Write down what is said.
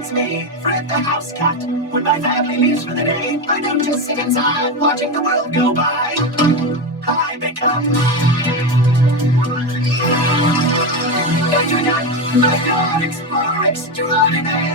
It's me, Fred the house cat. When my family leaves for the day, I don't just sit inside watching the world go by. I become a unique explorer extraordinary.